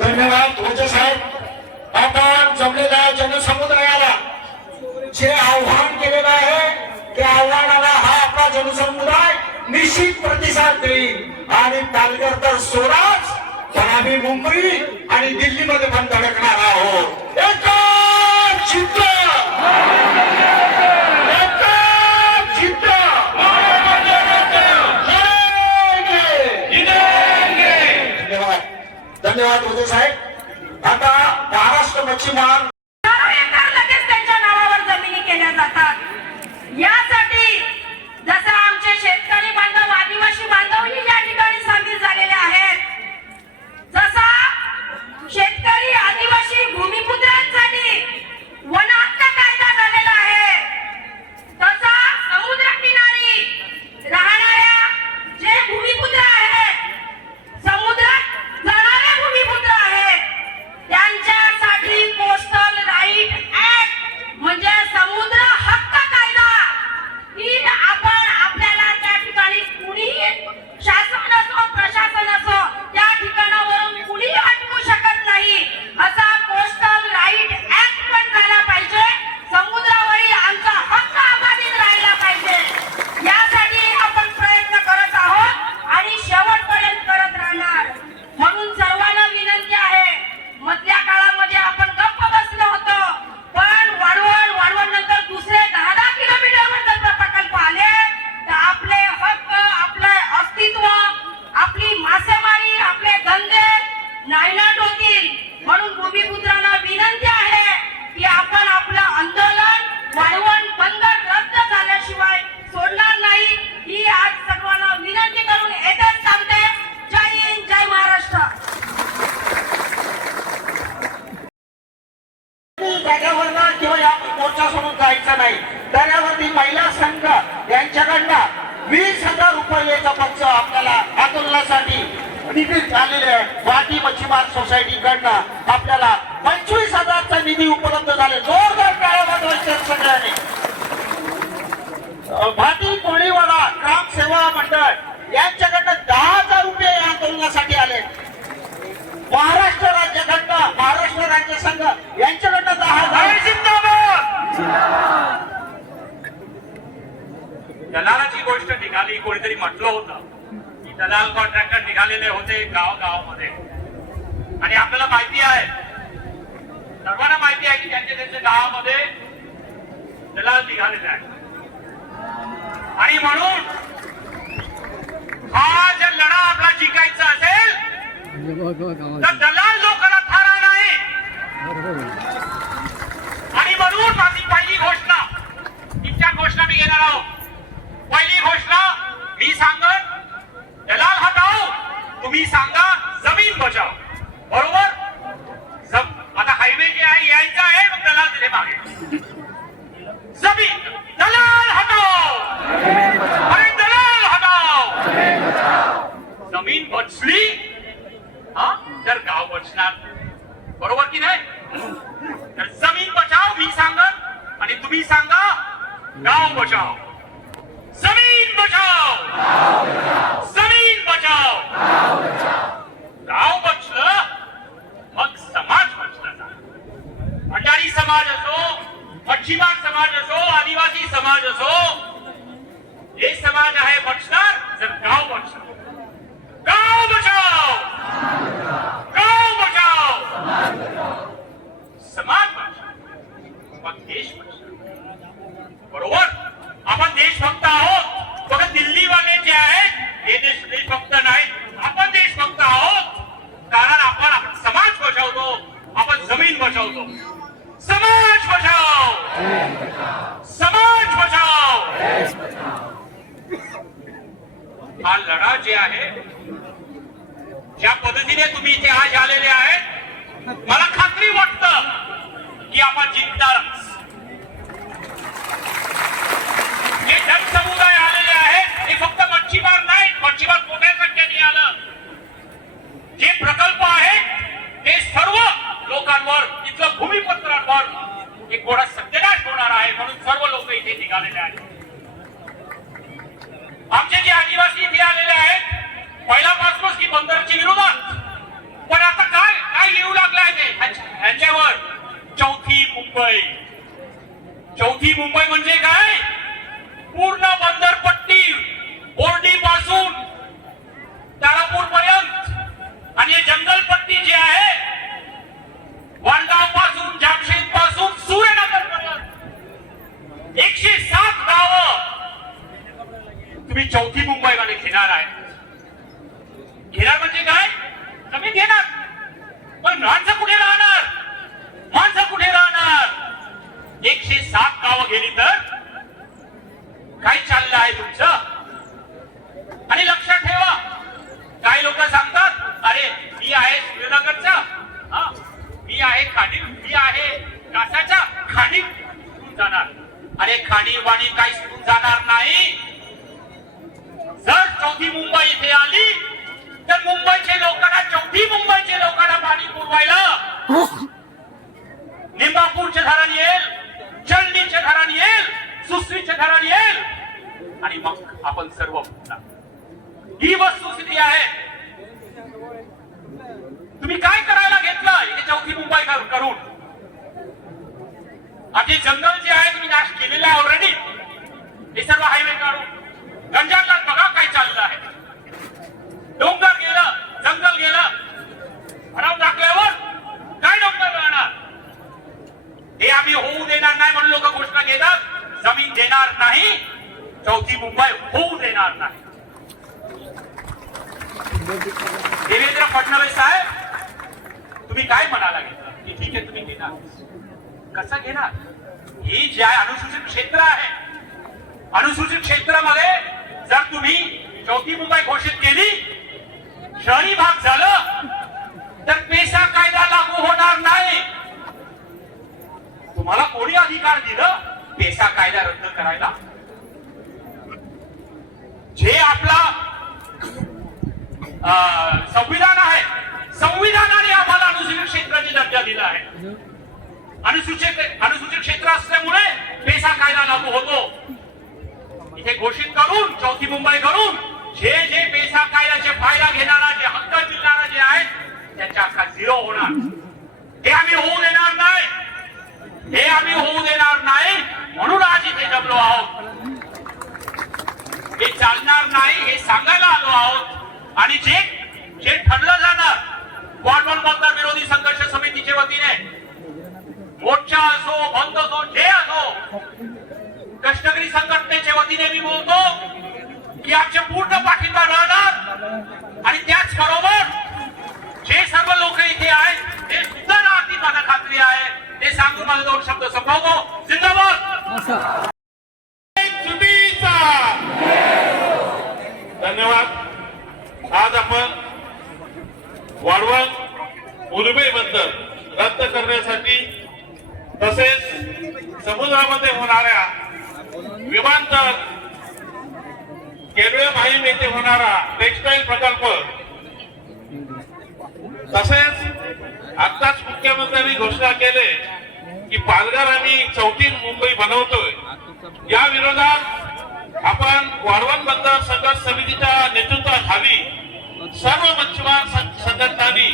धन्यवाद भोजे साहेब. आपण जमलेल्या जनसमुदायाला जे आव्हान केलेलं आहे त्या आव्हानाला हा आपला जनसमुदाय निश्चित प्रतिसाद देईल आणि पालघर तर सोडाच पण आम्ही मुंबई आणि दिल्लीमध्ये पण धडकणार आहोत. एकच चित्त, एकच चित्त. धन्यवाद उदय साहेब. आता महाराष्ट्र मच्छीमार लगेच त्यांच्या नावावर जमिनी केल्या जातात. यासाठी जसं आमचे शेतकरी बांधव आदिवासी बांधवही या ठिकाणी सामील झालेले आहेत, जसा शेतकरी आदिवासी भूमिपुत्रांसाठी वन हक्क कायदा झालेला आहे, तसा समुद्रकिनारी राहणाऱ्या जे भूमिपुत्र आहेत, समुद्रात जाणारे भूमिपुत्र आहेत, त्यांच्यासाठी कोस्टल राईट ऍक्ट म्हणजे समुद्र हक्क कायदा ही आपण आपल्याला त्या ठिकाणी कुणीही शासन असो प्रशासन असो त्या ठिकाणावरून कुणीही हटवू शकत नाही. असा कोस्टल राईट ऍक्ट पण झाला पाहिजे. समुद्रावरील आमचा हक्क अबाधित राहिला पाहिजे. यासाठी आपण प्रयत्न करत आहोत आणि शेवटपर्यंत करत राहणार. म्हणून सर्वांना विनंती आहे, मधल्या काळामध्ये आपण गप्प बसलो होतो, पण वाढवण नंतर दुसरे 10-10 किलोमीटरवर जर प्रकल्प आले तर आपले हक्क, आपले अस्तित्व, आपली मासेमारी, आपले धंदे नायनाट होतील. म्हणून भूमिपुत्रांना विनंती आहे की आपण आपलं आंदोलन वाढवण बंदर रद्द झाल्याशिवाय सोडणार नाही. ही आज सर्वांना विनंती करून येथेच थांबते. जय हिंद, जय महाराष्ट्र. जागेवरनं किंवा या मोर्चा सोडून जायचं नाही. त्यावरती महिला संघ यांच्याकडनं 20,000 रुपयाचा पक्ष आपल्याला आंदोलनासाठी निधी झालेले आहे. भाटी मच्छीमार सोसायटीकडनं आपल्याला 25,000चा निधी उपलब्ध झाले. जोरदार टाळ्या वाजवायच्या सगळ्यांनी. भाटी कोळीवाडा ग्राम सेवा मंडळ यांच्याकडनं 10,000 रुपये या आंदोलनासाठी आले. महाराष्ट्र राज्याकडनं महाराष्ट्र राज्य संघ यांच्याकडनं 10,000. दलालाची गोष्ट निघाली. कोणीतरी म्हटलं होतं की दलाल कॉन्ट्रॅक्टर निघालेले होते गावामध्ये, आणि आपल्याला माहिती आहे, सर्वांना माहिती आहे की त्यांच्या गावामध्ये दलाल निघालेले आहेत. आणि म्हणून हा जर लढा आपला जिंकायचा असेल तर दलाल लोकांना थारा नाही. आणि म्हणून माझी पहिली घोषणा, 3-4 घोषणा मी घेणार आहोत. पहिली घोषणा मी सांगत, दलाल हटाओ, तुम्ही सांगा जमीन बचाव. बरोबर? आता हायवे जे आहे यायचं आहे, मग दलाल तिथे मागे. जमीन दलाल हटाओ, अरे दलाल हटाओ. जमीन बचली तर गाव बचणार. बरोबर की नाही? तर जमीन बचाव मी सांगत आणि तुम्ही सांगा गाव बचाव. जमीन बचाव, जमीन बचाव. गाव बचलं मग समाज बचला. भंडारी समाज असो, मच्छीमार समाज असो, आदिवासी समाज असो, हे समाज आहे बचणार जर गाव बचणार. गाव बचाव, गाव बचाव, समाज बचाव, मग देश बचाव. बरोबर? आपण देशभक्त आहोत. बघा दिल्लीवाले जे आहेत हे देशभक्त नाहीत. आपण देशभक्त आहोत कारण आपण समाज बचावतो, आपण जमीन बचावतो. समाज बचाव, समाज बचाव. हा लढा जे आहे, ज्या पद्धतीने तुम्ही इथे आज आलेले आहेत, मला खात्री वाटतं की आपण जिंकणारच. जे जनसमुदाय आलेले आहेत हे फक्त मच्छीमार नाहीत. मच्छीमार मोठ्या संख्येने आलं. जे प्रकल्प आहेत ते सर्व लोकांवर, इथलं भूमिपुत्रांवर एक मोठा सत्यानाश होणार आहे. म्हणून सर्व लोक इथे निघालेले आहेत. आमचे जे आदिवासी इथे आलेले आहेत पहिल्यापासूनच की बंदरच्या विरोधात, पण आता काय काय येऊ लागलं आहे ते ह्यांच्यावर. चौथी मुंबई. चौथी मुंबई म्हणजे काय? पूर्ण बंदरपट्टी बोर्डी पासून तारापूर पर्यंत आणि हे जंगलपट्टी जी आहे वाणगाव पासून, जामशेद पासून सूर्यनगर पर्यंत 107 गावं तुम्ही चौथी मुंबई मध्ये घेणार आहे. घेणार म्हणजे काय? जमीन घेणार. पण माणसं कुठे राहणार? माणसं कुठे राहणार? 107 गावं गेली तर काय चाललं आहे तुमचं? आणि लक्षात ठेवा, काही लोक सांगतात, अरे मी आहे श्रीनगरचा, मी आहे खाणी, मी आहे कासाचा, खाणी सुटून जाणार. अरे खाणी वाणी काही सुटून जाणार नाही. जर चौथी मुंबई इथे आली तर मुंबईचे लोकांना, चौथी मुंबईचे लोकांना पाणी पुरवायला निंबापूरचे धरण येईल, चळणीचे धरण येईल, सुसरीचे धरण येईल आणि मग आपण सर्व भुगणार. ही वस्तुस्थिती आहे. तुम्ही काय करायला घेतलं इथे चौथी मुंबई करून? आपले जंगल जे आहे तुम्ही नाश केलेलं आहे ऑलरेडी. हे सर्व हायवे काढून गंजारला बघा काय चाललं आहे. डोंगर गेलं, जंगल गेलं, भराव टाकल्यावर काय डोंगर राहणार? हे आम्ही होऊ देणार नाही म्हणून लोक घोषणा घेतात. जमीन देणार नाही, चौथी मुंबई होऊ देणार नाही. देवेंद्र फडणवीस साहेब, तुम्ही काय म्हणाला घेतलं की ठीक आहे तुम्ही घेणार? कसं घेणार? ही जे आहे अनुसूचित क्षेत्र आहे, अनुसूचित क्षेत्रामध्ये जर तुम्ही चौथी मुंबई घोषित केली, शहरी भाग झालं तर पेसा कायदा लागू होणार नाही. तुम्हाला कोणी अधिकार दिलं पेसा कायदा रद्द करायला? जे आपला संविधान आहे, संविधानाने आम्हाला अनुसूचित क्षेत्राची दर्जा दिला आहे. अनुसूचित क्षेत्र असल्यामुळे पेसा कायदा लागू होतो. इथे घोषित करून चौथी मुंबई करून जे जे पेसा कायद्याचे फायदा घेणारा, जे हक्क जिल्हारा जे आहेत त्याच्या अख्खा झिरो होणार. हे आम्ही होऊ देणार नाही, हे आम्ही होऊ देणार नाही. म्हणून आज इथे जमलो आहोत. हे चालणार नाही हे सांगायला आलो आहोत. आणि जे ठरलं जाणार वॉर्ड 1 मतदार विरोधी संघर्ष समितीच्या वतीने, मोर्चा असो, बंद असो, जे असो, कष्टकरी संघटनेच्या वतीने मी बोलतो की आमचे पूर्ण पाठिंबा राहणार. आणि त्याचबरोबर जे सर्व लोक इथे आहेत ते सुद्धा राहतील, मला खात्री आहे. ते सांगून माझे 2 शब्द संपवतो. जिंदाबाद. धन्यवाद. आज आपण वाढवण मुलुबे बंदर रद्द करण्यासाठी तसेच समुद्रामध्ये होणाऱ्या विमानतळ, केरळ माहीम येथे होणारा टेक्सटाईल प्रकल्प, तसेच आताच मुख्यमंत्र्यांनी घोषणा केले की पालघर आम्ही चौथी मुंबई बनवतोय, या विरोधात आपण वाढवण बंदर संघर्ष समितीच्या नेतृत्वाखाली सर्व मच्छीमार संघटनांनी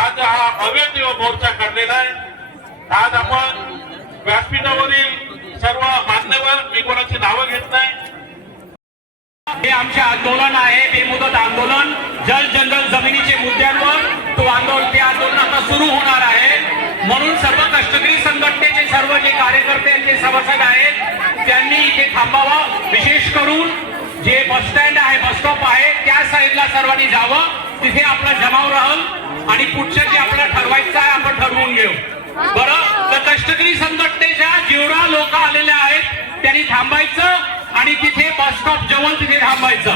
आज हा भव्य मोर्चा काढलेला आहे. आज आपण व्यासपीठावरील सर्व मान्यवर, मी कोणाची नावं घेत नाही, हे आमचे आंदोलन आहे, बेमुदत आंदोलन, जल जंगल जमिनीचे मुद्द्यांवर ते आंदोलन आता सुरू होणार आहे. म्हणून सर्व कष्टकरी संघटनेचे सर्व जे कार्यकर्ते जे सभासद आहेत त्यांनी इथे थांबावं. विशेष करून जे बस स्टँड आहे, बस स्टॉप आहे, त्या साईडला सर्वांनी जावं. तिथे आपला जमाव राहील आणि पुढचं जे आपल्याला ठरवायचं आहे आपण ठरवून घेऊ. बरं, तर कष्टकरी संघटनेच्या जेवढा लोक आलेले आहेत त्यांनी थांबायचं आणि तिथे बस स्टॉप जवळ तिथे थांबायचं.